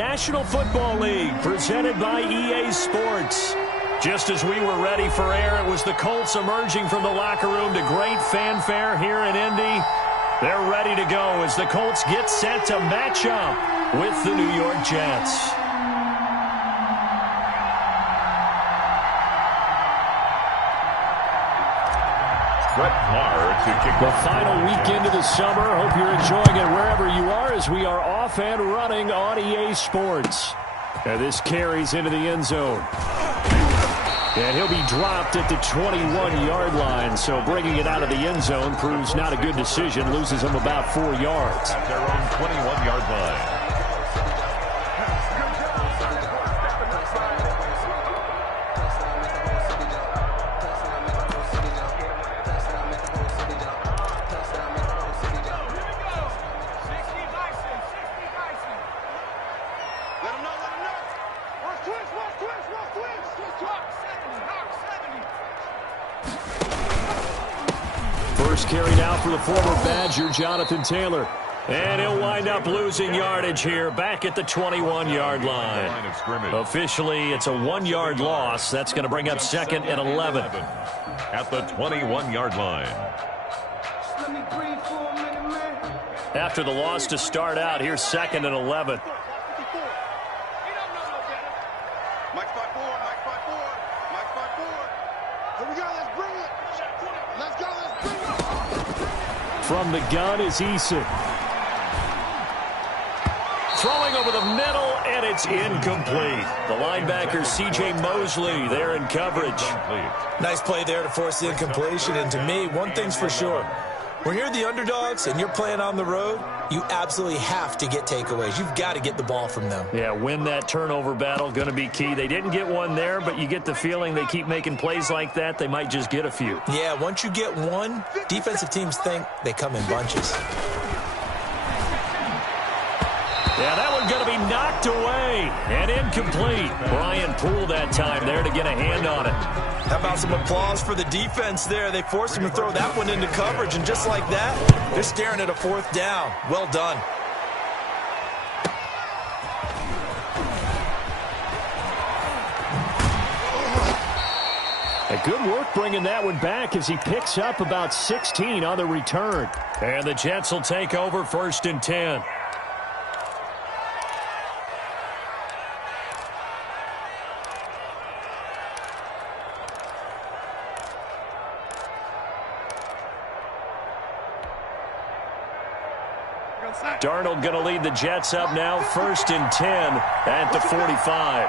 National Football League, presented by EA Sports. Just as we were ready for air, it was the Colts emerging from the locker room to great fanfare here in Indy. They're ready to go as the Colts get set to match up with the New York Jets. The final weekend of the summer. Hope you're enjoying it wherever you are as we are off and running on EA Sports. And this carries into the end zone. And he'll be dropped at the 21-yard line. So bringing it out of the end zone proves not a good decision. Loses him about 4 yards. At their own 21-yard line. First carry now for the former Badger, Jonathan Taylor. And he'll wind up losing yardage here back at the 21-yard line. Officially, it's a 1-yard loss. That's going to bring up 2nd and 11. At the 21-yard line. After the loss to start out, here's 2nd and 11. From the gun is Eason. Throwing over the middle, and it's incomplete. The linebacker, C.J. Mosley, there in coverage. Nice play there to force the incompletion. And to me, one thing's for sure. When you're the underdogs and you're playing on the road, you absolutely have to get takeaways. You've got to get the ball from them. Yeah, win that turnover battle, going to be key. They didn't get one there, but you get the feeling they keep making plays like that, they might just get a few. Yeah, once you get one, defensive teams think they come in bunches. Yeah, that one's going to be knocked away and incomplete. Brian Poole that time there to get a hand on it. How about some applause for the defense there? They forced him to throw that one into coverage, and just like that, they're staring at a 4th down. Well done. A good work bringing that one back as he picks up about 16 on the return. And the Jets will take over 1st and 10. Darnold going to lead the Jets up now, 1st and 10 at the 45.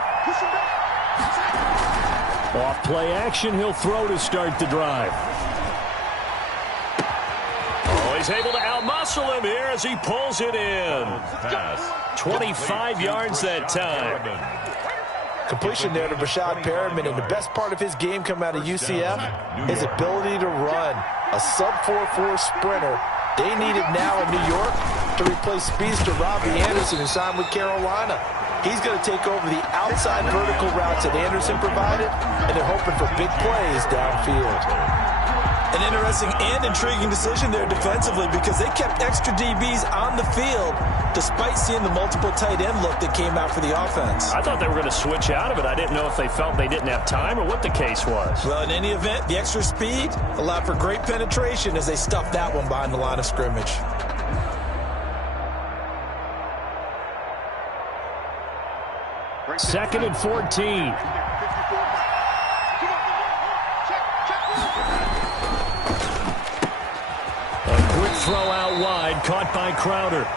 Off play action, he'll throw to start the drive. Oh, he's able to outmuscle him here as he pulls it in. 25 yards that time. Completion there to Rashad Perriman, and the best part of his game coming out of UCF, his ability to run. A sub-4.4 sprinter. They need it now in New York to replace speedster Robbie Anderson, who signed with Carolina. He's going to take over the outside vertical routes that Anderson provided, and they're hoping for big plays downfield. An interesting and intriguing decision there defensively because they kept extra DBs on the field despite seeing the multiple tight end look that came out for the offense. I thought they were going to switch out of it. I didn't know if they felt they didn't have time or what the case was. Well, in any event, the extra speed allowed for great penetration as they stuffed that one behind the line of scrimmage. Second and 14. Throw out wide, caught by Crowder.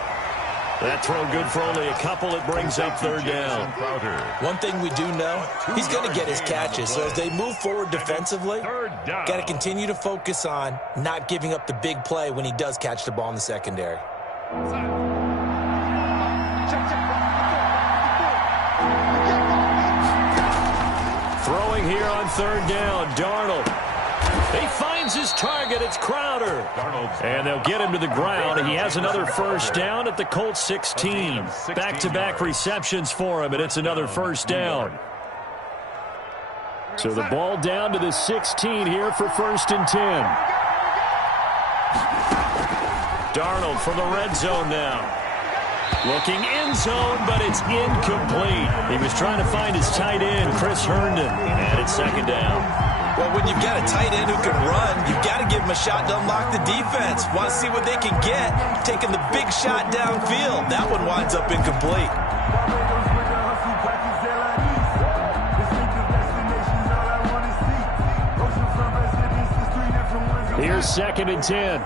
That throw good for only a couple. It brings up 3rd down. One thing we do know, he's going to get his catches. So as they move forward defensively, got to continue to focus on not giving up the big play when he does catch the ball in the secondary. Throwing here on 3rd down, Darnold. He finds his target. It's Crowder. And they'll get him to the ground. He has another 1st down at the Colts 16. Back-to-back receptions for him, and it's another 1st down. So the ball down to the 16 here for 1st and 10. Darnold from the red zone now. Looking end zone, but it's incomplete. He was trying to find his tight end, Chris Herndon, and it's second down. Well, when you've got a tight end who can run, you've got to give him a shot to unlock the defense. Want to see what they can get, taking the big shot downfield. That one winds up incomplete. Here's 2nd and 10.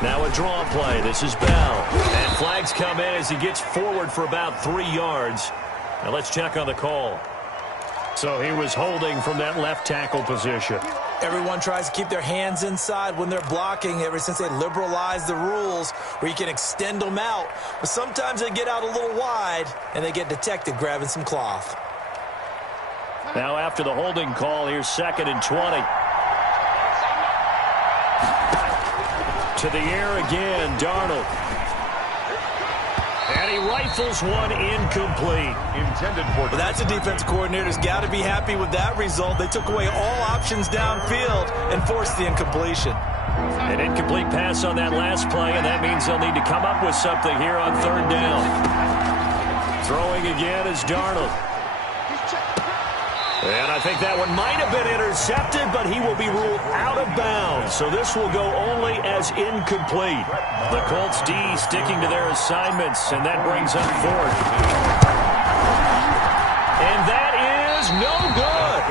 Now a draw play. This is Bell. And flags come in as he gets forward for about 3 yards. Now let's check on the call. So he was holding from that left tackle position. Everyone tries to keep their hands inside when they're blocking ever since they liberalized the rules where you can extend them out. But sometimes they get out a little wide and they get detected grabbing some cloth. Now after the holding call, here's 2nd and 20. To the air again, Darnold. And he rifles one incomplete. Intended for... But that's a defense coordinator's got to be happy with that result. They took away all options downfield and forced the incompletion. An incomplete pass on that last play, and that means they'll need to come up with something here on 3rd down. Throwing again is Darnold. And I think that one might have been intercepted, but he will be ruled out of bounds. So this will go only as incomplete. The Colts D sticking to their assignments, and that brings up 4th. And that is no good.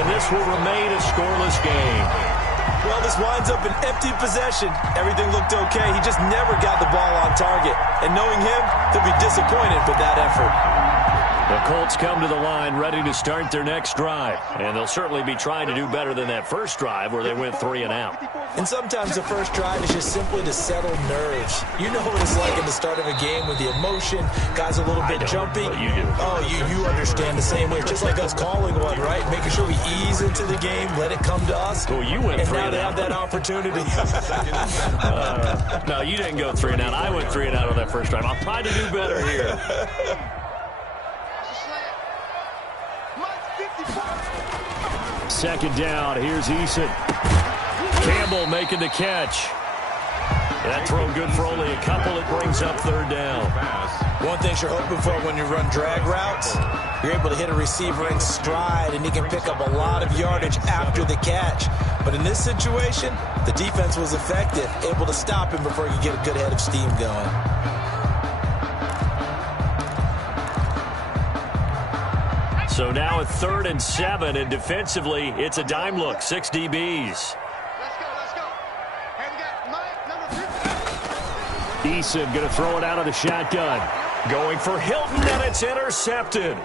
And this will remain a scoreless game. Well, this winds up an empty possession. Everything looked okay. He just never got the ball on target. And knowing him, they'll be disappointed with that effort. The Colts come to the line ready to start their next drive. And they'll certainly be trying to do better than that first drive where they went 3 and out. And sometimes the first drive is just simply to settle nerves. You know what it's like at the start of a game with the emotion. Guys a little bit jumpy. But you do. Oh, you understand the same way. It's just like us calling one, right? Making sure we ease into the game, let it come to us. Well, you went 3 and now and they out. have that opportunity. No, you didn't go 3 and out. I went 3 and out on that first drive. I'll try to do better here. Second down. Here's Eason. Campbell making the catch. That throw good for only a couple. It brings up 3rd down. One thing you're hoping for when you run drag routes, you're able to hit a receiver in stride, and he can pick up a lot of yardage after the catch. But in this situation, the defense was effective, able to stop him before he could get a good head of steam going. So now a 3rd and 7, and defensively, it's a dime look. 6 DBs. Let's go. Hey, we got Mike, number 3. Eason going to throw it out of the shotgun. Going for Hilton, and it's intercepted.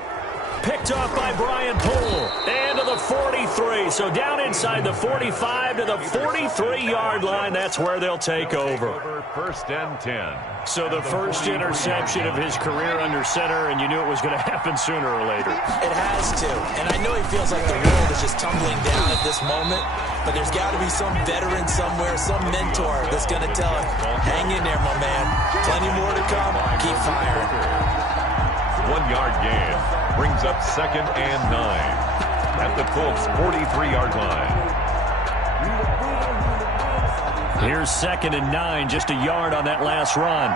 Picked off by Brian Poole. And to the 43. So down inside the 45 to the 43-yard line. That's where they'll take over. 1st and 10. So the first interception of his career under center, and you knew it was going to happen sooner or later. It has to. And I know he feels like the world is just tumbling down at this moment, but there's got to be some veteran somewhere, some mentor that's going to tell him, hang in there, my man. Plenty more to come. Keep firing. 1-yard gain brings up 2nd and 9 at the Colts 43-yard line. Here's 2nd and 9, just a yard on that last run.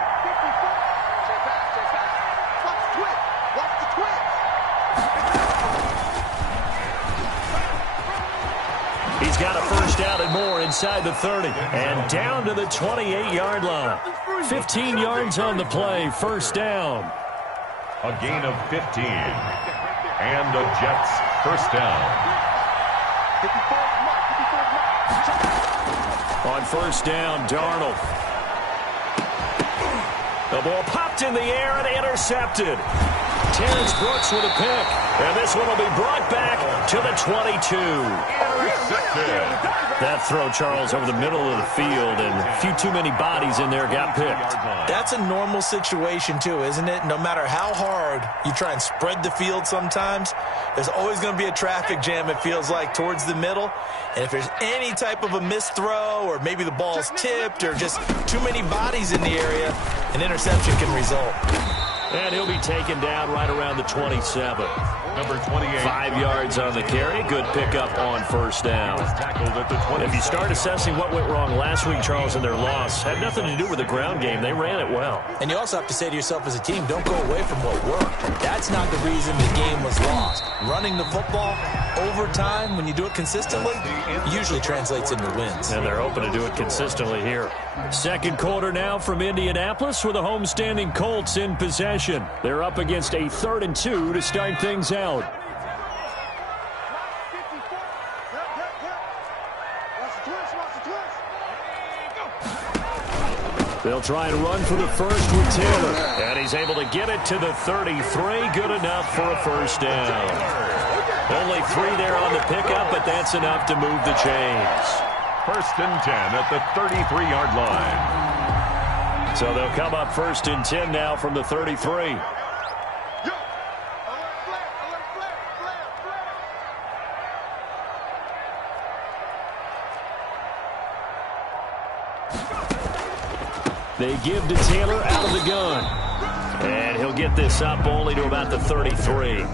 He's got a first down and more inside the 30. And down to the 28-yard line. 15 yards on the play, 1st down. A gain of 15. And the Jets 1st down. On 1st down, Darnold. The ball popped in the air and intercepted. Terrence Brooks with a pick. And this one will be brought back to the 22. That throw, Charles, over the middle of the field, and a few too many bodies in there got picked. That's a normal situation, too, isn't it? No matter how hard you try and spread the field sometimes, there's always going to be a traffic jam, it feels like, towards the middle. And if there's any type of a missed throw, or maybe the ball's tipped, or just too many bodies in the area, an interception can result. And he'll be taken down right around the 27. Number 28. 5 yards on the carry. Good pickup on first down. If you start assessing what went wrong last week, Charles, in their loss, had nothing to do with the ground game. They ran it well. And you also have to say to yourself as a team, don't go away from what worked. That's not the reason the game was lost. Running the football over time, when you do it consistently, usually translates into wins. And they're hoping to do it consistently here. Second quarter now from Indianapolis with the homestanding Colts in possession. They're up against a 3rd and 2 to start things out. They'll try and run for the first with Taylor. And he's able to get it to the 33. Good enough for a first down. Only 3 there on the pickup, but that's enough to move the chains. 1st and 10 at the 33-yard line. So they'll come up 1st and 10 now from the 33. They give to Taylor out of the gun. And he'll get this up only to about the 33.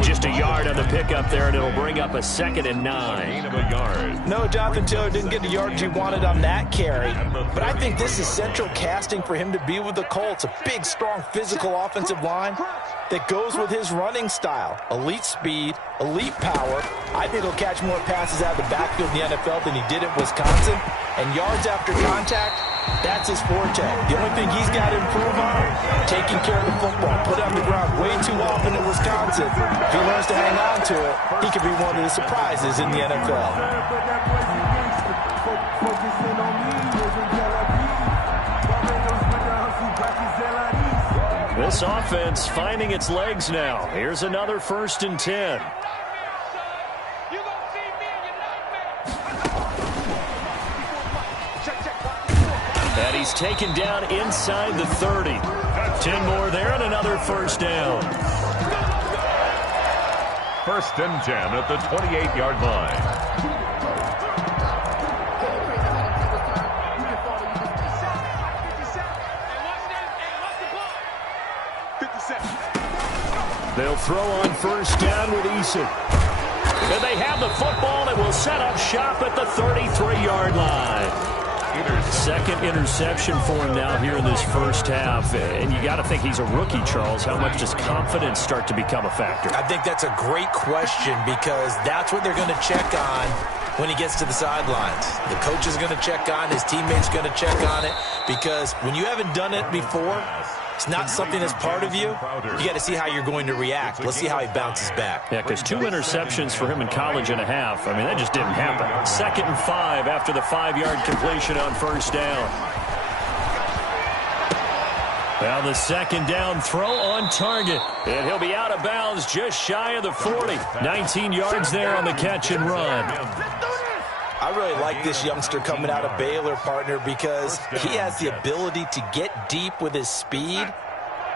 Just a yard on the pickup there, and it'll bring up a 2nd and 9. No, Jonathan Taylor didn't get the yardage he wanted on that carry. But I think this is central casting for him to be with the Colts. A big, strong, physical offensive line that goes with his running style. Elite speed, elite power. I think he'll catch more passes out of the backfield in the NFL than he did at Wisconsin. And yards after contact, that's his forte. The only thing he's got to improve on, taking care of the football. Put it on the ground way too often at Wisconsin. If he learns to hang on to it, he could be one of the surprises in the NFL. This offense finding its legs now. Here's another 1st and 10. And he's taken down inside the 30. 10 more there and another first down. 1st and 10 at the 28-yard line. They'll throw on 1st down with Eason. And they have the football and will set up shop at the 33-yard line. 2nd interception for him now here in this first half. And you got to think he's a rookie, Charles. How much does confidence start to become a factor? I think that's a great question because that's what they're going to check on when he gets to the sidelines. The coach is going to check on, his teammates going to check on it, because when you haven't done it before, it's not something that's part of you. You got to see how you're going to react. Let's see how he bounces back. Yeah, because 2 interceptions for him in college and a half. I mean, that just didn't happen. 2nd and 5 after the 5-yard completion on 1st down. Well, the 2nd down throw on target. And he'll be out of bounds just shy of the 40. 19 yards there on the catch and run. I really like this youngster coming out of Baylor, partner, because he has the ability to get deep with his speed.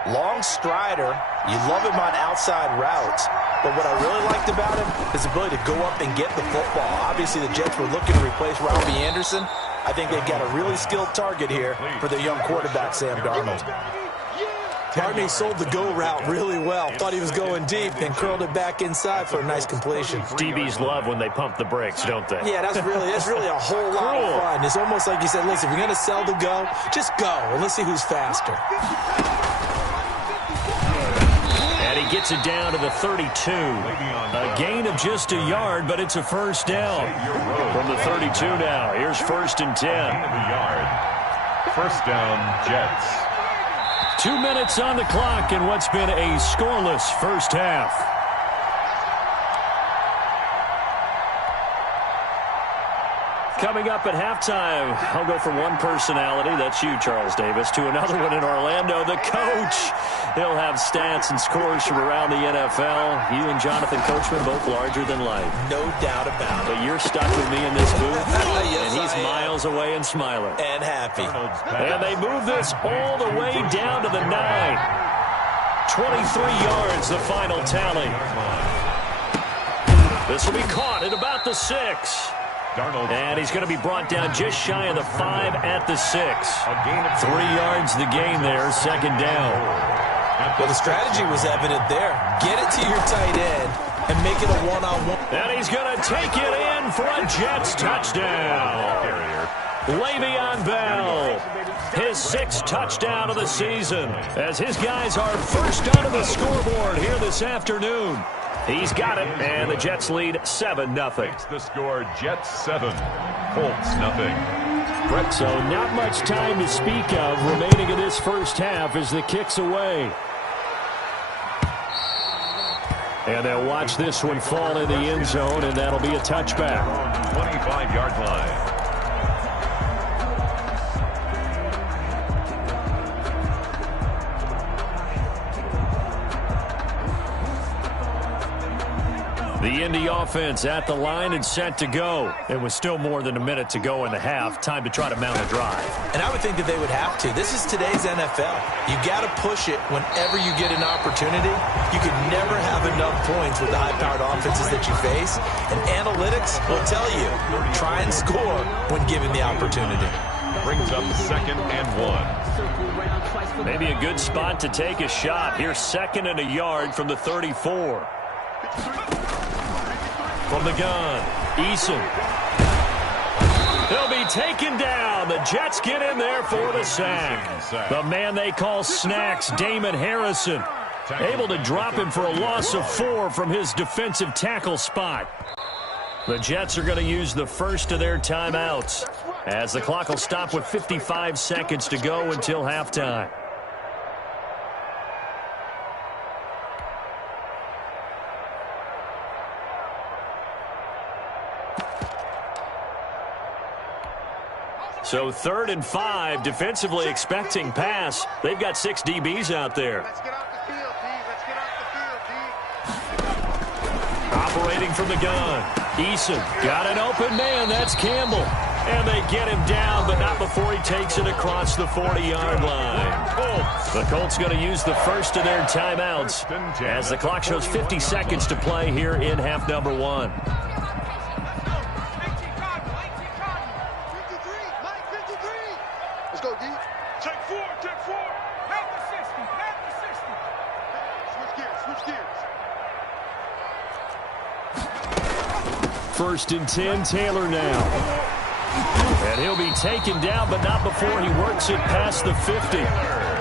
Long strider. You love him on outside routes. But what I really liked about him is his ability to go up and get the football. Obviously, the Jets were looking to replace Robbie Anderson. I think they've got a really skilled target here for their young quarterback, Sam Darnold. Barney sold the go route really well. Thought he was going deep, then curled it back inside for a nice completion. DBs love when they pump the brakes, don't they? Yeah, that's really a whole lot of fun. It's almost like you said, listen, if you're going to sell the go, just go, and let's see who's faster. And he gets it down to the 32. A gain of just a yard, but it's a first down. From the 32 now, here's 1st and 10. 1st down, Jets. 2 minutes on the clock in what's been a scoreless first half. Coming up at halftime, I'll go from one personality, that's you, Charles Davis, to another one in Orlando, the coach. He'll have stats and scores from around the NFL. You and Jonathan Coachman both larger than life. No doubt about it. But you're stuck with me in this booth, Yes, and he's miles away and smiling. And happy. And they move this all the way down to the 9. 23 yards, the final tally. This will be caught at about the 6. And he's going to be brought down just shy of the 5 at the 6. 3 yards the gain there, second down. Well, the strategy was evident there. Get it to your tight end and make it a one-on-one. And he's going to take it in for a Jets touchdown. Le'Veon Bell, his 6th touchdown of the season, as his guys are first onto the scoreboard here this afternoon. He's got it, and the Jets lead 7-0. The score, Jets 7, Colts 0. So not much time to speak of remaining in this first half as the kick's away. And they'll watch this one fall in the end zone, and that'll be a touchback. 25-yard line. The Indy offense at the line and set to go. It was still more than a minute to go in the half. Time to try to mount a drive. And I would think that they would have to. This is today's NFL. You got to push it whenever you get an opportunity. You can never have enough points with the high-powered offenses that you face. And analytics will tell you, try and score when given the opportunity. Brings up 2nd and 1. Maybe a good spot to take a shot. Here's 2nd and a yard from the 34. From the gun, Eason. He'll be taken down. The Jets get in there for the sack. The man they call Snacks, Damon Harrison, able to drop him for a loss of 4 from his defensive tackle spot. The Jets are going to use the first of their timeouts, as the clock will stop with 55 seconds to go until halftime. So 3rd and 5, defensively expecting pass. They've got 6 DBs out there. Let's get off the field, D. Let's get off the field, D. Operating from the gun. Eason got an open man. That's Campbell. And they get him down, but not before he takes it across the 40-yard line. The Colts going to use the first of their timeouts as the clock shows 50 seconds to play here in half number 1. Let's go, D. Take 4. Half the 60. Switch gears. First and 10, Taylor now. And he'll be taken down, but not before he works it past the 50.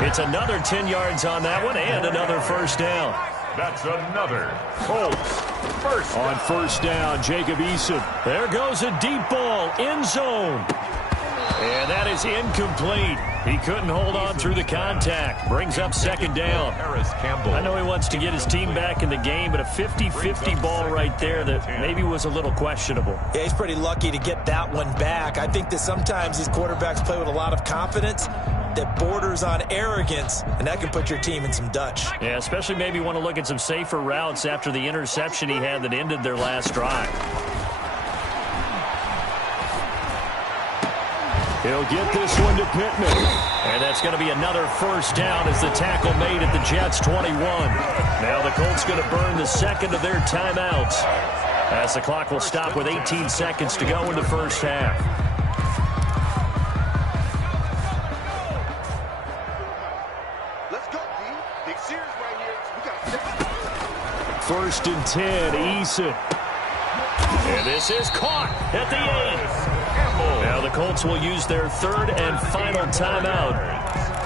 It's another 10 yards on that one and another first down. That's another Colts first down. On first down, Jacob Eason. There goes a deep ball, end zone. And that is incomplete. He couldn't hold on through the contact. Brings up second down. I know he wants to get his team back in the game, but a 50-50 ball right there that maybe was a little questionable. Yeah, he's pretty lucky to get that one back. I think that sometimes these quarterbacks play with a lot of confidence that borders on arrogance, and that can put your team in some Dutch. Yeah, especially maybe want to look at some safer routes after the interception he had that ended their last drive. He'll get this one to Pittman. And that's going to be another first down as the tackle made at the Jets' 21. Now the Colts going to burn the second of their timeouts as the clock will stop with 18 seconds to go in the first half. Let's go, D. Big series right here. We got 1st and 10, Eason. And this is caught at the 8. Now the Colts will use their 3rd and final timeout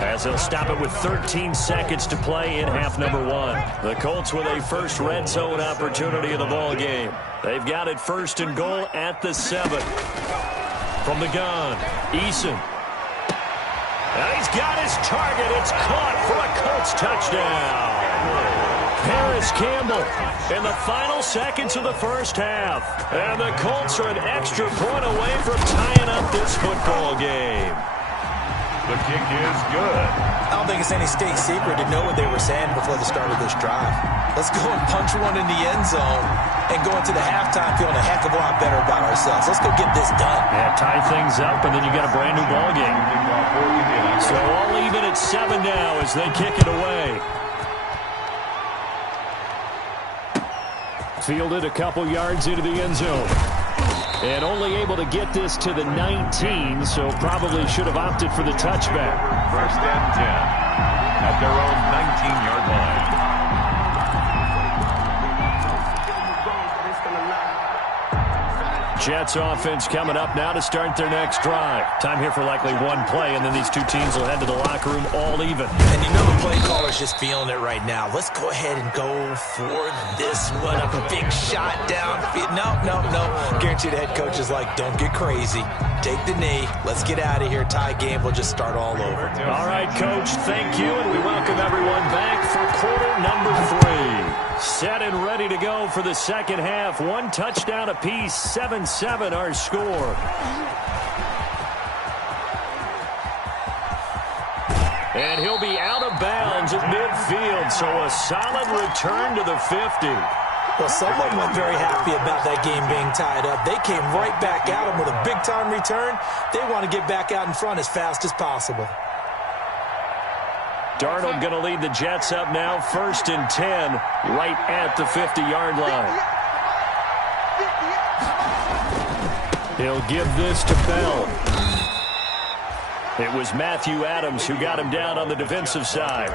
as they'll stop it with 13 seconds to play in half number 1. The Colts with a first red zone opportunity of the ball game. They've got it 1st and goal at the 7. From the gun, Eason. And he's got his target. It's caught for a Colts touchdown. Paris Campbell in the final seconds of the first half. And the Colts are an extra point away from tying up this football game. The kick is good. I don't think it's any state secret to know what they were saying before the start of this drive. Let's go and punch one in the end zone and go into the halftime feeling a heck of a lot better about ourselves. Let's go get this done. Yeah, tie things up, and then you got a brand new ball game. So all even at 7 now as they kick it away. Fielded a couple yards into the end zone. And only able to get this to the 19, so probably should have opted for the touchback. First and 10 at their own 19-yard line. Jets offense coming up now to start their next drive. Time here for likely one play, and then these two teams will head to the locker room all even. And you know the play caller's just feeling it right now. Let's go ahead and go for this one. A big shot downfield. No. Guarantee the head coach is like, don't get crazy. Take the knee. Let's get out of here. Tie game. We'll just start all over. All right, Coach. Thank you, and we welcome everyone back for quarter number 3. Set and ready to go for the second half. One touchdown apiece. 7-7 our score. And he'll be out of bounds at midfield, so a solid return to the 50. Well, someone wasn't very happy about that game being tied up. They came right back at him with a big-time return. They want to get back out in front as fast as possible. Darnold going to lead the Jets up now, 1st and 10, right at the 50-yard line. He'll give this to Bell. It was Matthew Adams who got him down on the defensive side.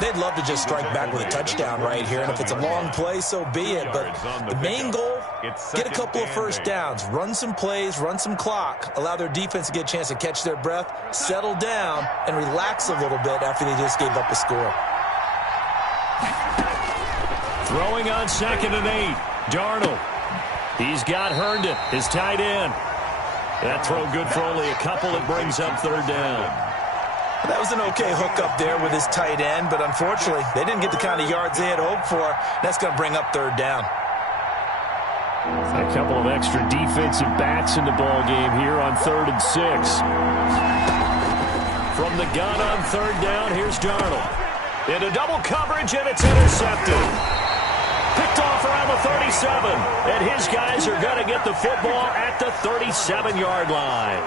They'd love to just strike back with a touchdown right here, and if it's a long play, so be it. But the main goal, get a couple of first downs, run some plays, run some clock, allow their defense to get a chance to catch their breath, settle down, and relax a little bit after they just gave up a score. Throwing on 2nd and 8, Darnold. He's got Herndon, his tight end. That throw good for only a couple. It brings up 3rd down. That was an okay hook up there with his tight end, but unfortunately, they didn't get the kind of yards they had hoped for. That's going to bring up 3rd down. A couple of extra defensive backs in the ball game here on 3rd and 6. From the gun on 3rd down, here's Darnold. Into double coverage, and it's intercepted. Picked off around the 37, and his guys are going to get the football at the 37-yard line.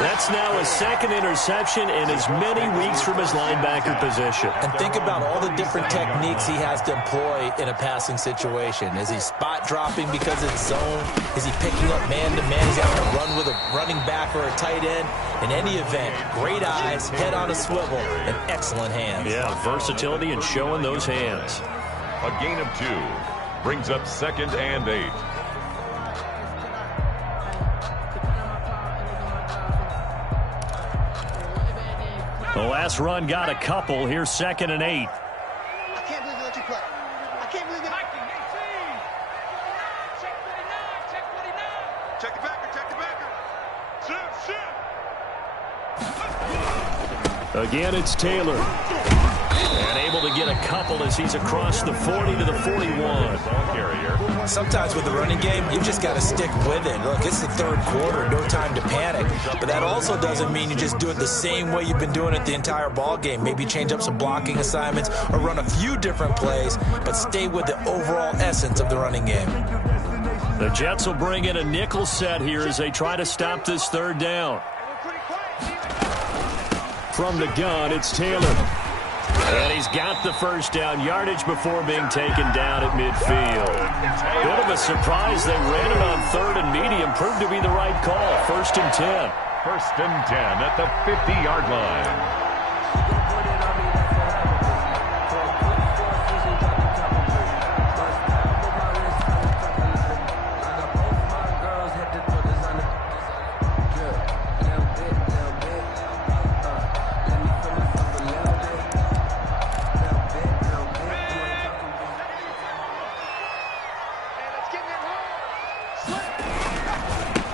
That's now his 2nd interception in as many weeks from his linebacker position. And think about all the different techniques he has to employ in a passing situation. Is he spot dropping because it's zone? Is he picking up man-to-man? Is he having to run with a running back or a tight end? In any event, great eyes, head on a swivel, and excellent hands. Yeah, versatility and showing those hands. A gain of 2 brings up 2nd and 8. The last run got a couple. Here's 2nd and 8. I can't believe they let you play. I can't believe they... Check the backer, check the backer. Again, it's Taylor. And able to get a couple as he's across the 40 to the 41. Sometimes with the running game, you just got to stick with it. Look, it's the 3rd quarter, no time to panic. But that also doesn't mean you just do it the same way you've been doing it the entire ball game. Maybe change up some blocking assignments or run a few different plays, but stay with the overall essence of the running game. The Jets will bring in a nickel set here as they try to stop this 3rd down. From the gun, it's Taylor. And he's got the 1st down, yardage before being taken down at midfield. Bit of a surprise. They ran it on 3rd and medium. Proved to be the right call. 1st and 10. 1st and 10 at the 50-yard line.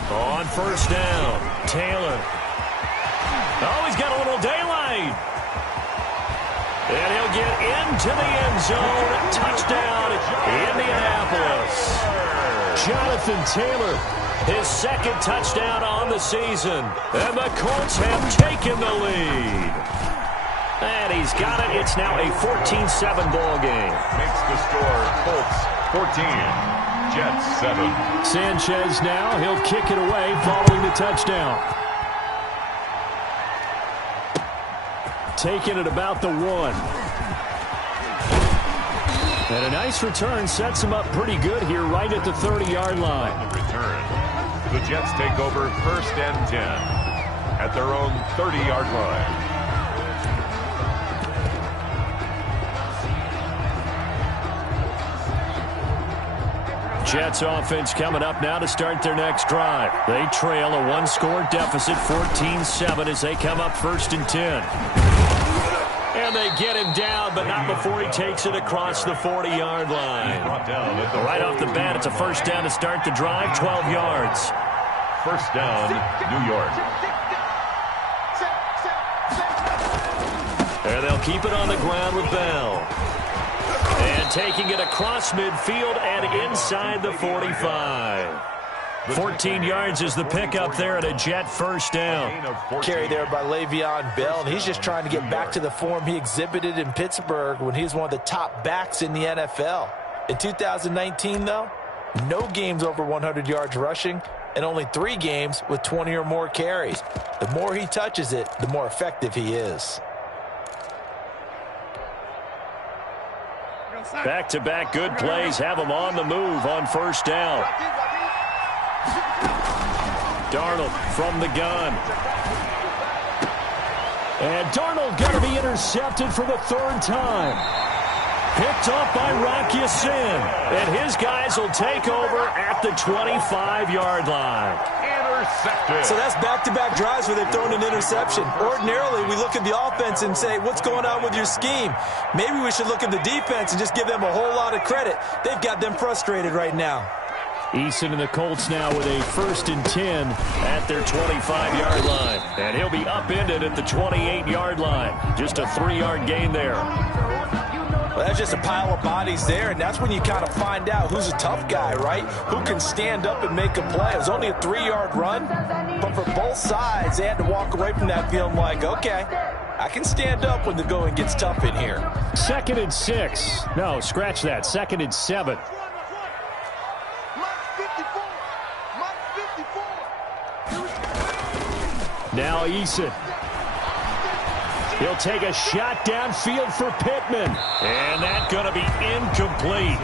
On 1st down, Taylor. Oh, he's got a little daylight. And he'll get into the end zone. Touchdown, Indianapolis. Jonathan Taylor, his second touchdown on the season. And the Colts have taken the lead. And he's got it. It's now a 14-7 ball game. Makes the score Colts 14, Jets 7. Sanchez now. He'll kick it away following the touchdown. Taking it about the 1. And a nice return sets him up pretty good here right at the 30-yard line. On the return, the Jets take over 1st and 10 at their own 30-yard line. Jets offense coming up now to start their next drive. They trail a one-score deficit, 14-7, as they come up 1st and 10. And they get him down, but not before he takes it across the 40-yard line. Right off the bat, it's a 1st down to start the drive, 12 yards. 1st down, New York. And they'll keep it on the ground with Bell. And taking it across midfield and inside the 45. 14 yards is the pickup there at a Jet 1st down. Carry there by Le'Veon Bell, and he's just trying to get back to the form he exhibited in Pittsburgh when he was one of the top backs in the NFL. In 2019, though, no games over 100 yards rushing and only 3 games with 20 or more carries. The more he touches it, the more effective he is. Back-to-back good plays have him on the move on 1st down. Darnold from the gun. And Darnold going to be intercepted for the 3rd time. Picked up by Rocky Sin. And his guys will take over at the 25-yard line. Intercepted. So that's back-to-back drives where they've thrown an interception. Ordinarily, we look at the offense and say, what's going on with your scheme? Maybe we should look at the defense and just give them a whole lot of credit. They've got them frustrated right now. Eason and the Colts now with a 1st and 10 at their 25-yard line. And he'll be upended at the 28-yard line. Just a 3-yard gain there. Well, that's just a pile of bodies there, and that's when you kind of find out who's a tough guy, right? Who can stand up and make a play. It was only a 3-yard run, but for both sides, they had to walk away from that feeling like, okay, I can stand up when the going gets tough in here. 2nd and 6. No, scratch that. 2nd and 7. Now Eason. He'll take a shot downfield for Pittman. And that's going to be incomplete.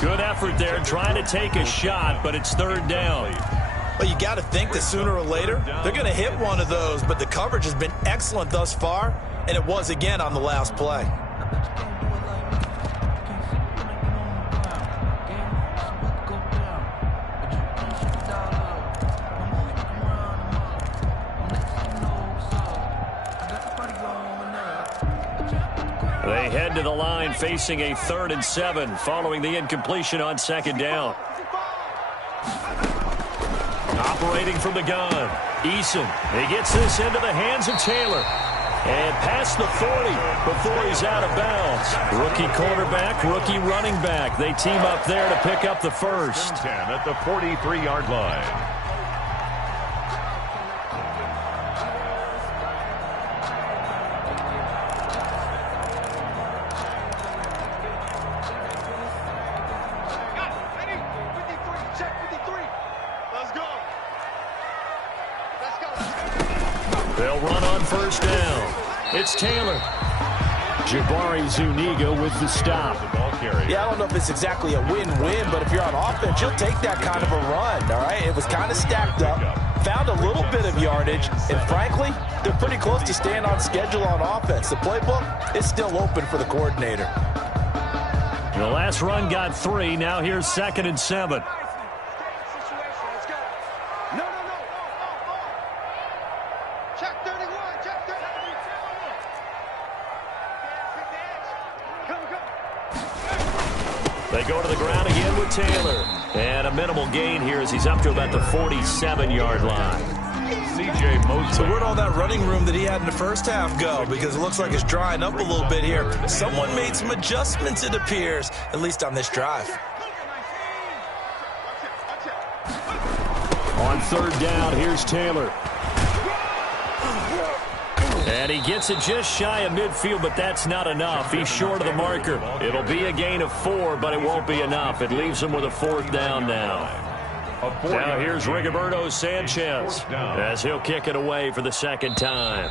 Good effort there trying to take a shot, but it's 3rd down. Well, you got to think that sooner or later they're going to hit one of those, but the coverage has been excellent thus far, and it was again on the last play. They head to the line facing a 3rd and 7 following the incompletion on 2nd down. Operating from the gun. Eason. He gets this into the hands of Taylor. And past the 40 before he's out of bounds. Rookie quarterback, rookie running back. They team up there to pick up the 1st. 10 at the 43-yard line. They'll run on 1st down. It's Taylor. Jabari Zuniga with the stop. Yeah, I don't know if it's exactly a win-win, but if you're on offense, you'll take that kind of a run, all right? It was kind of stacked up, found a little bit of yardage, and frankly, they're pretty close to staying on schedule on offense. The playbook is still open for the coordinator. The last run got 3. Now here's 2nd and 7. They go to the ground again with Taylor. And a minimal gain here as he's up to about the 47-yard line. C.J. Mosley. So where'd all that running room that he had in the first half go? Because it looks like it's drying up a little bit here. Someone made some adjustments, it appears, at least on this drive. On third down, here's Taylor. And he gets it just shy of midfield, but that's not enough. He's short of the marker. It'll be a gain of 4, but it won't be enough. It leaves him with a fourth down now. Now here's Rigoberto Sanchez as he'll kick it away for the second time.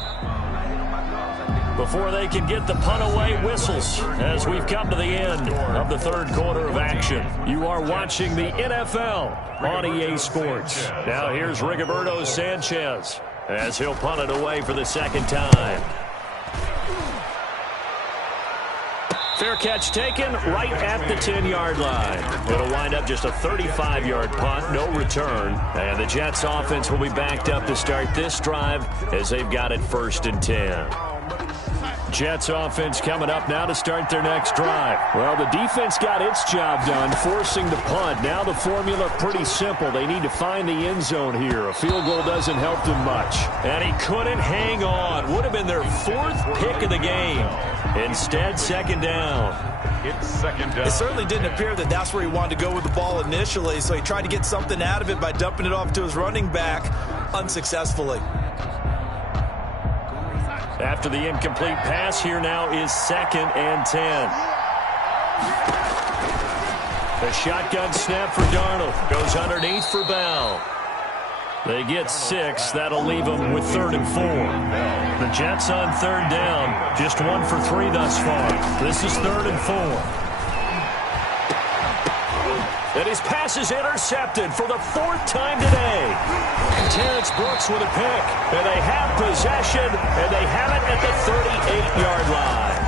Before they can get the punt away, whistles as we've come to the end of the third quarter of action. You are watching the NFL on EA Sports. Now here's Rigoberto Sanchez as he'll punt it away for the second time. Fair catch taken right at the 10-yard line. It'll wind up just a 35-yard punt, no return. And the Jets offense will be backed up to start this drive as they've got it 1st and 10. Jets offense coming up now to start their next drive. Well, the defense got its job done, forcing the punt. Now the formula pretty simple. They need to find the end zone here. A field goal doesn't help them much. And he couldn't hang on. Would have been their 4th pick of the game. Instead, second down. It's second down. It certainly didn't appear that that's where he wanted to go with the ball initially, so he tried to get something out of it by dumping it off to his running back unsuccessfully. After the incomplete pass, here now is 2nd and 10. The shotgun snap for Darnold. Goes underneath for Bell. They get 6. That'll leave them with 3rd and 4. The Jets on 3rd down. Just 1 for 3 thus far. This is 3rd and 4. And his pass is intercepted for the 4th time today. Terrence Brooks with a pick. And they have possession, and they have it at the 38-yard line.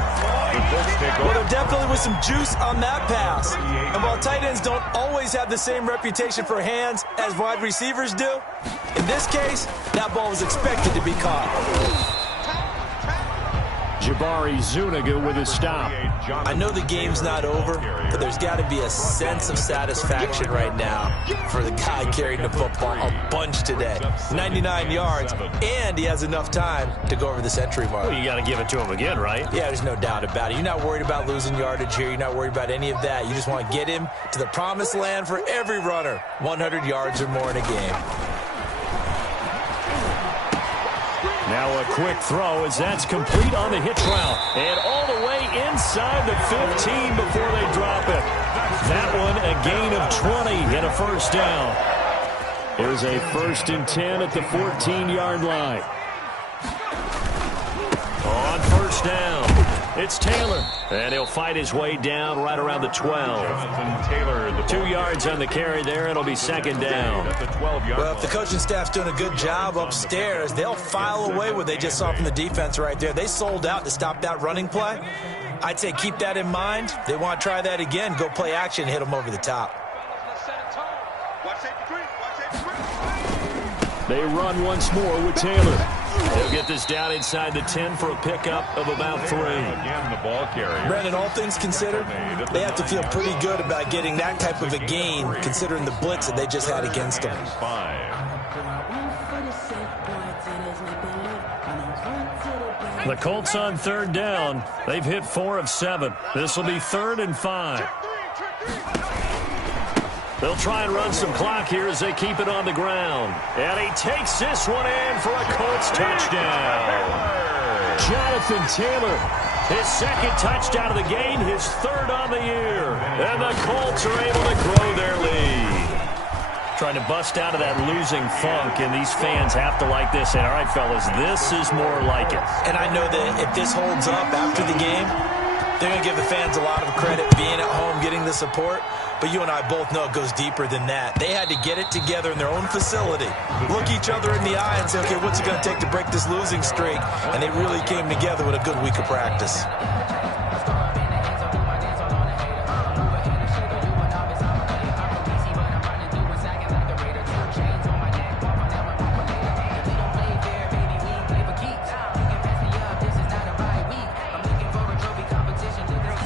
Well, there definitely was some juice on that pass. And while tight ends don't always have the same reputation for hands as wide receivers do, in this case, that ball was expected to be caught. Jabari Zuniga with a stop. I know the game's not over, but there's got to be a sense of satisfaction right now for the guy carrying the football a bunch today. 99 yards, and he has enough time to go over the century mark. Well, you got to give it to him again, right? Yeah, there's no doubt about it. You're not worried about losing yardage here. You're not worried about any of that. You just want to get him to the promised land for every runner. 100 yards or more in a game. Now a quick throw as that's complete on the hitch route. And all the way inside the 15 before they drop it. That one a gain of 20 and a first down. Here's a 1st and 10 at the 14-yard line. On 1st down, it's Taylor. And he'll fight his way down right around the 12. 2 yards on the carry there. It'll be 2nd down. Well, if the coaching staff's doing a good job upstairs, they'll file away what they just saw from the defense right there. They sold out to stop that running play. I'd say keep that in mind. They want to try that again. Go play action, hit them over the top. They run once more with Taylor. They'll get this down inside the 10 for a pickup of about 3. Again, the ball carrier. Brandon, all things considered, they have to feel pretty good about getting that type of a gain, considering the blitz that they just had against them. 5. The Colts on 3rd down. They've hit 4 of 7. This will be 3rd and 5. They'll try and run some clock here as they keep it on the ground. And he takes this one in for a Colts touchdown. Jonathan Taylor, his 2nd touchdown of the game, his 3rd on the year. And the Colts are able to grow their lead. Trying to bust out of that losing funk, and these fans have to like this. And all right, fellas, this is more like it. And I know that if this holds up after the game, they're going to give the fans a lot of credit being at home, getting the support. But you and I both know it goes deeper than that. They had to get it together in their own facility, look each other in the eye and say, okay, what's it going to take to break this losing streak? And they really came together with a good week of practice.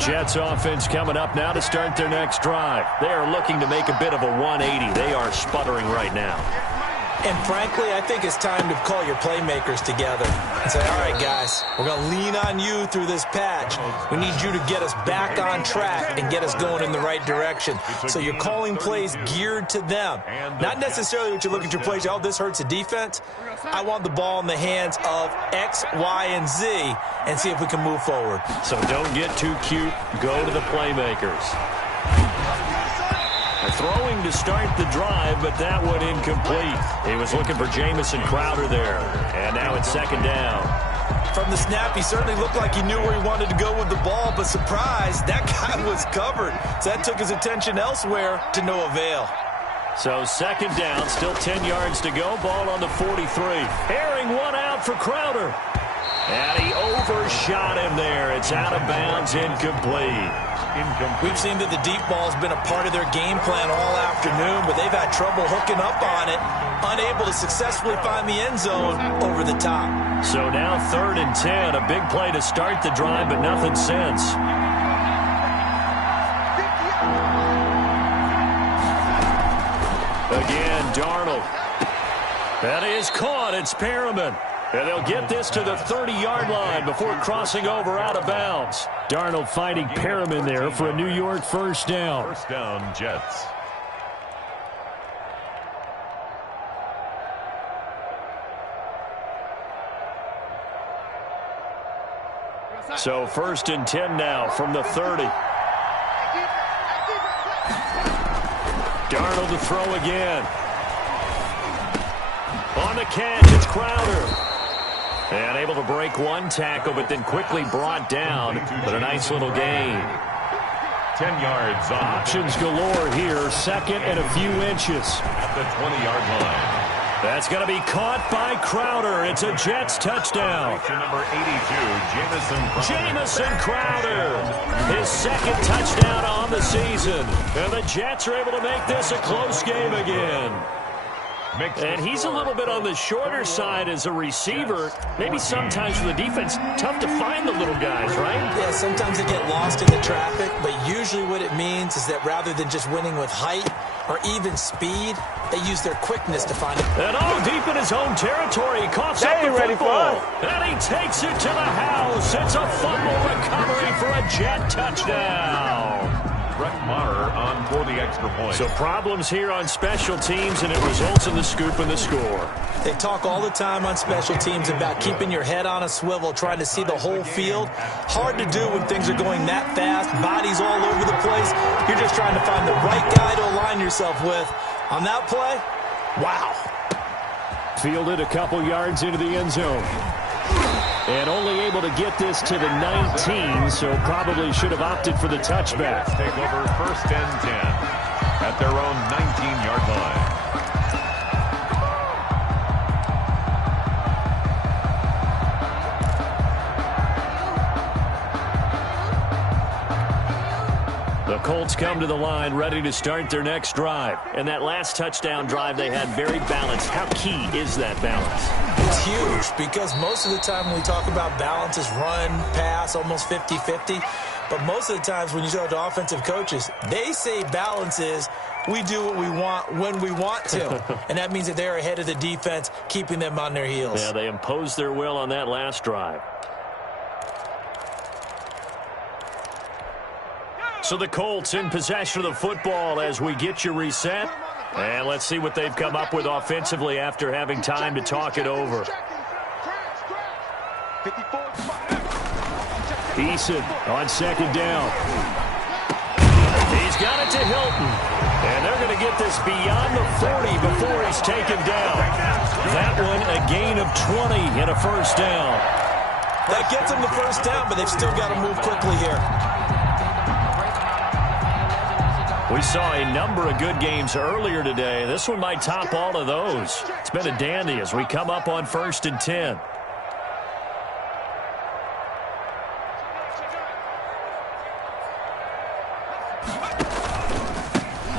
Jets offense coming up now to start their next drive. They are looking to make a bit of a 180. They are sputtering right now. And frankly, I think it's time to call your playmakers together and say, all right, guys, we're going to lean on you through this patch. We need you to get us back on track and get us going in the right direction. So you're calling plays geared to them. Not necessarily what you look at your plays, oh, this hurts the defense. I want the ball in the hands of X, Y, and Z and see if we can move forward. So don't get too cute. Go to the playmakers. Throwing to start the drive, but that one incomplete. He was looking for Jamison Crowder there, and now it's second down. From the snap, he certainly looked like he knew where he wanted to go with the ball, but surprise, that guy was covered. So that took his attention elsewhere to no avail. So second down, still 10 yards to go. Ball on the 43. Airing one out for Crowder. And he overshot him there. It's out of bounds, incomplete. We've seen that the deep ball's been a part of their game plan all afternoon, but they've had trouble hooking up on it, unable to successfully find the end zone over the top. So now 3rd and 10, a big play to start the drive, but nothing since. Again, Darnold. That is caught. It's Perriman. And they'll get this to the 30-yard line before crossing over out of bounds. Darnold finding Perriman there for a New York first down. First down, Jets. So 1st and 10 now from the 30. Darnold to throw again. On the catch, it's Crowder. And able to break one tackle, but then quickly brought down. But a nice little gain. 10 yards on. Options galore here. 2nd and a few inches. At the 20-yard line. That's going to be caught by Crowder. It's a Jets touchdown. Number 82, Jamison Crowder. His 2nd touchdown on the season. And the Jets are able to make this a close game again. And he's a little bit on the shorter side as a receiver. Maybe sometimes for the defense, tough to find the little guys, right? Yeah, sometimes they get lost in the traffic, but usually what it means is that rather than just winning with height or even speed, they use their quickness to find it. And deep in his own territory, he coughs up the football. And he takes it to the house. It's a fumble recovery for a Jet touchdown. Brett Maher on for the extra point. So problems here on special teams, and it results in the scoop and the score. They talk all the time on special teams about keeping your head on a swivel, trying to see the whole field. Hard to do when things are going that fast, bodies all over the place. You're just trying to find the right guy to align yourself with. On that play, wow. Fielded a couple yards into the end zone. And only able to get this to the 19, so probably should have opted for the touchback. Take over 1st and 10 at their own 19-yard line. The Colts come to the line ready to start their next drive. And that last touchdown drive they had very balanced. How key is that balance? It's huge because most of the time when we talk about balance is run, pass, almost 50-50. But most of the times when you talk to offensive coaches, they say balance is we do what we want when we want to. And that means that they're ahead of the defense, keeping them on their heels. Yeah, they imposed their will on that last drive. So the Colts in possession of the football as we get you reset. And let's see what they've come up with offensively after having time to talk it over. Eason on 2nd down. He's got it to Hilton. And they're going to get this beyond the 40 before he's taken down. That one a gain of 20 and a first down. That gets them the first down, but they've still got to move quickly here. We saw a number of good games earlier today. This one might top all of those. It's been a dandy as we come up on 1st and 10.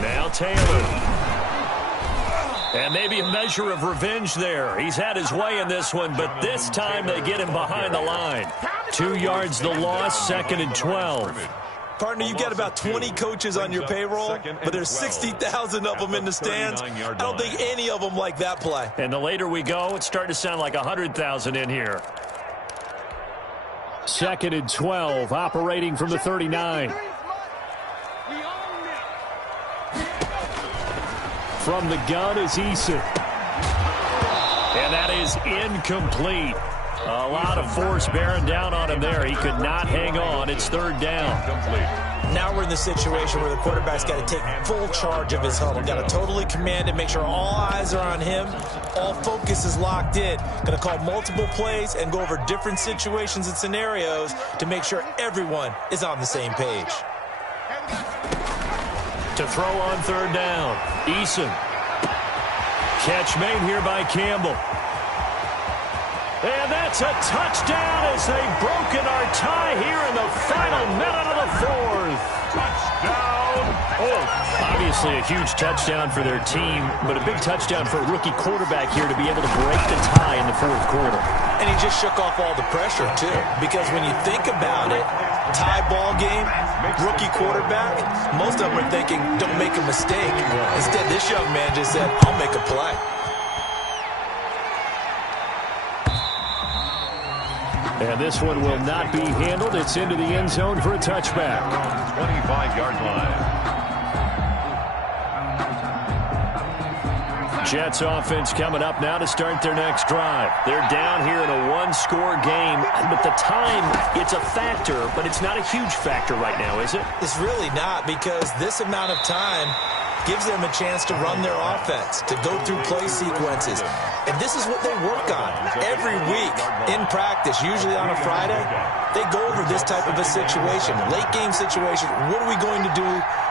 Now Taylor. And maybe a measure of revenge there. He's had his way in this one, but this time they get him behind the line. 2 yards the loss, 2nd and 12. Partner, you've got about 20 coaches on your payroll, but there's 60,000 of them in the stands. I don't think any of them like that play. And the later we go, it's starting to sound like 100,000 in here. 2nd and 12, operating from the 39. From the gun is Eason. And that is incomplete. A lot of force bearing down on him there. He could not hang on. It's 3rd down. Now we're in the situation where the quarterback's got to take full charge of his huddle. Got to totally command it, make sure all eyes are on him. All focus is locked in. Going to call multiple plays and go over different situations and scenarios to make sure everyone is on the same page. To throw on 3rd down, Eason. Catch made here by Campbell. And that's a touchdown as they've broken our tie here in the final minute of the 4th. Touchdown! Oh, obviously a huge touchdown for their team, but a big touchdown for a rookie quarterback here to be able to break the tie in the 4th quarter. And he just shook off all the pressure, too, because when you think about it, tie ball game, rookie quarterback, most of them are thinking, don't make a mistake. Instead, this young man just said, I'll make a play. And this one will not be handled. It's into the end zone for a touchback. 25-yard line. Jets offense coming up now to start their next drive. They're down here in a one-score game, but the time, it's a factor, but it's not a huge factor right now, is it? It's really not, because this amount of time gives them a chance to run their offense, to go through play sequences. And this is what they work on every week in practice, usually on a Friday. They go over this type of a situation, late game situation. What are we going to do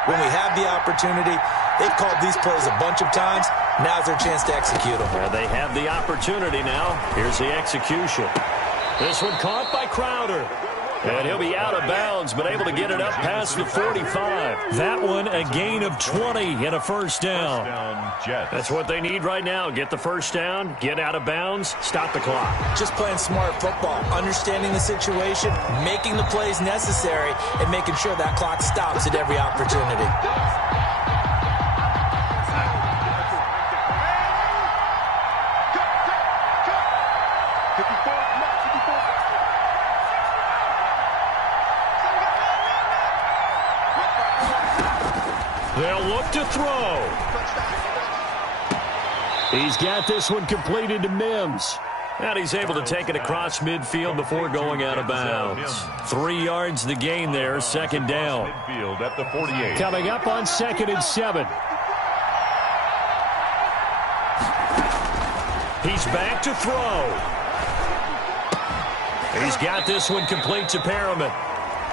when we have the opportunity? They've called these plays a bunch of times. Now's their chance to execute them. Well, they have the opportunity now. Here's the execution. This one caught by Crowder. And he'll be out of bounds, but able to get it up past the 45. That one, a gain of 20 and a 1st down. That's what they need right now. Get the 1st down, get out of bounds, stop the clock. Just playing smart football, understanding the situation, making the plays necessary, and making sure that clock stops at every opportunity. They'll look to throw. He's got this one completed to Mims. And he's able to take it across midfield before going out of bounds. 3 yards the gain there, 2nd down. Midfield at the 48. Coming up on 2nd and 7. He's back to throw. He's got this one complete to Perriman.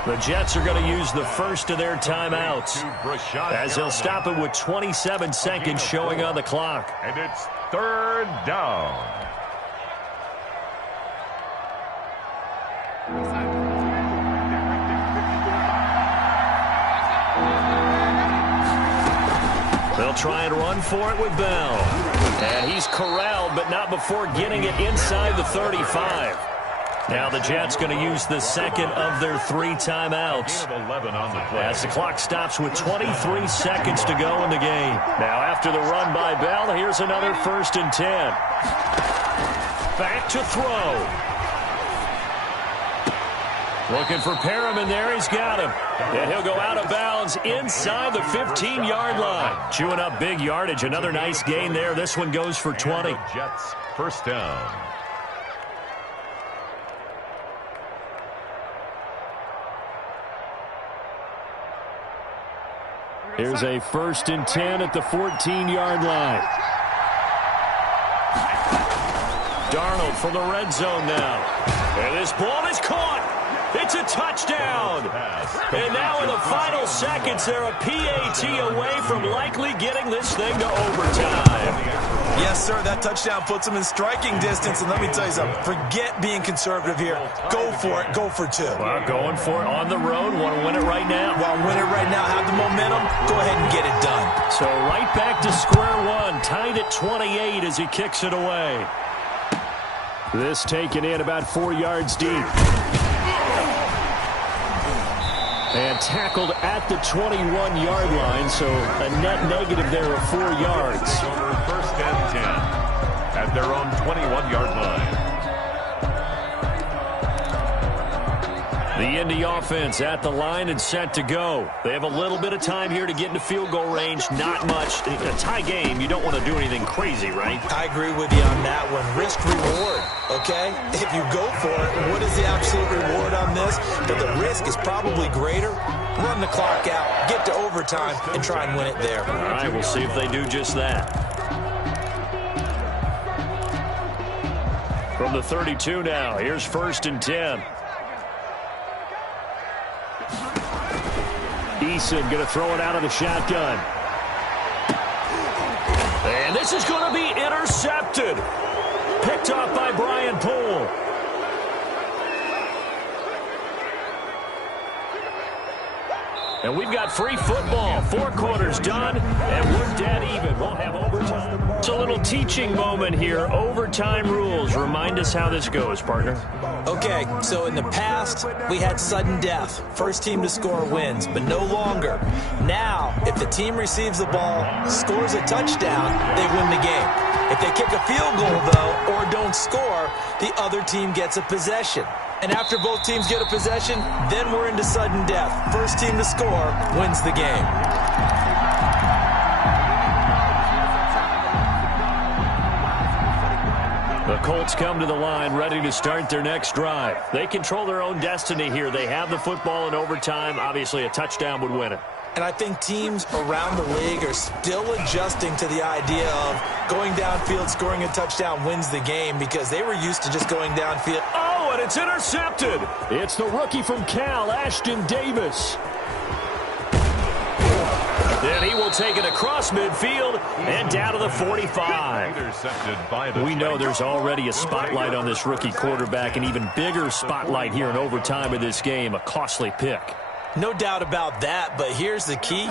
The Jets are going to use the first of their timeouts as they'll stop it with 27 seconds showing on the clock. And it's 3rd down. They'll try and run for it with Bell. And he's corralled, but not before getting it inside the 35. Now the Jets going to use the 2nd of their 3 timeouts. 11 on the play. As the clock stops with 23 seconds to go in the game. Now after the run by Bell, here's another 1st and 10. Back to throw. Looking for Perriman there. He's got him. And he'll go out of bounds inside the 15-yard line. Chewing up big yardage. Another nice gain there. This one goes for 20. Jets 1st down. Here's a 1st and 10 at the 14-yard line. Darnold from the red zone now. And this ball is caught. It's a touchdown. And now in the final seconds, they're a PAT away from likely getting this thing to overtime. Yes, sir, that touchdown puts them in striking distance. And let me tell you something, forget being conservative here. Go for it, go for 2. Well, going for it on the road. Want to win it right now. Want to win it right now, have the momentum, go ahead and get it done. So right back to square one, tied at 28 as he kicks it away. This taken in about 4 yards deep. And tackled at the 21-yard line, so a net negative there of 4 yards. First and 10 at their own 21-yard line. The Indy offense at the line and set to go. They have a little bit of time here to get into field goal range. Not much. A tie game, you don't want to do anything crazy, right? I agree with you on that one. Risk-reward, okay? If you go for it, what is the absolute reward on this? But the risk is probably greater. Run the clock out, get to overtime, and try and win it there. All right, we'll see if they do just that. From the 32 now, here's 1st and 10. Eason going to throw it out of the shotgun. And this is going to be intercepted. Picked off by Brian Poole. And we've got free football. 4 quarters done, and we're dead even. We'll have overtime. It's a little teaching moment here. Overtime rules. Remind us how this goes, partner. Okay, so in the past, we had sudden death. First team to score wins, but no longer. Now, if the team receives the ball, scores a touchdown, they win the game. If they kick a field goal, though, or don't score, the other team gets a possession. And after both teams get a possession, then we're into sudden death. First team to score wins the game. The Colts come to the line ready to start their next drive. They control their own destiny here. They have the football in overtime. Obviously, a touchdown would win it. And I think teams around the league are still adjusting to the idea of going downfield, scoring a touchdown wins the game because they were used to just going downfield. Oh, and it's intercepted. It's the rookie from Cal, Ashton Davis. Then he will take it across midfield and down to the 45. We know there's already a spotlight on this rookie quarterback, an even bigger spotlight here in overtime of this game, a costly pick. No doubt about that, but here's the key.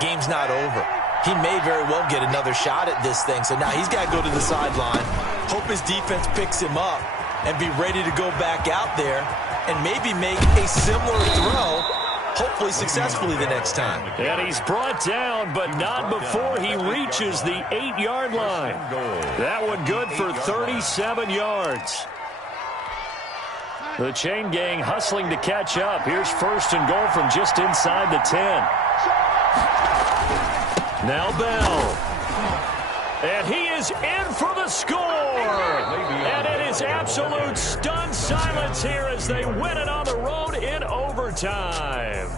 Game's not over. He may very well get another shot at this thing, so now he's got to go to the sideline, hope his defense picks him up, and be ready to go back out there and maybe make a similar throw, hopefully successfully the next time. And he's brought down, but not before he reaches the 8-yard line. That one good for 37 yards. The chain gang hustling to catch up. Here's 1st and goal from just inside the 10. Now Bell. And he is in for the score. And it is absolute stunned silence here as they win it on the road in overtime.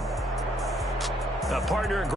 A partner in great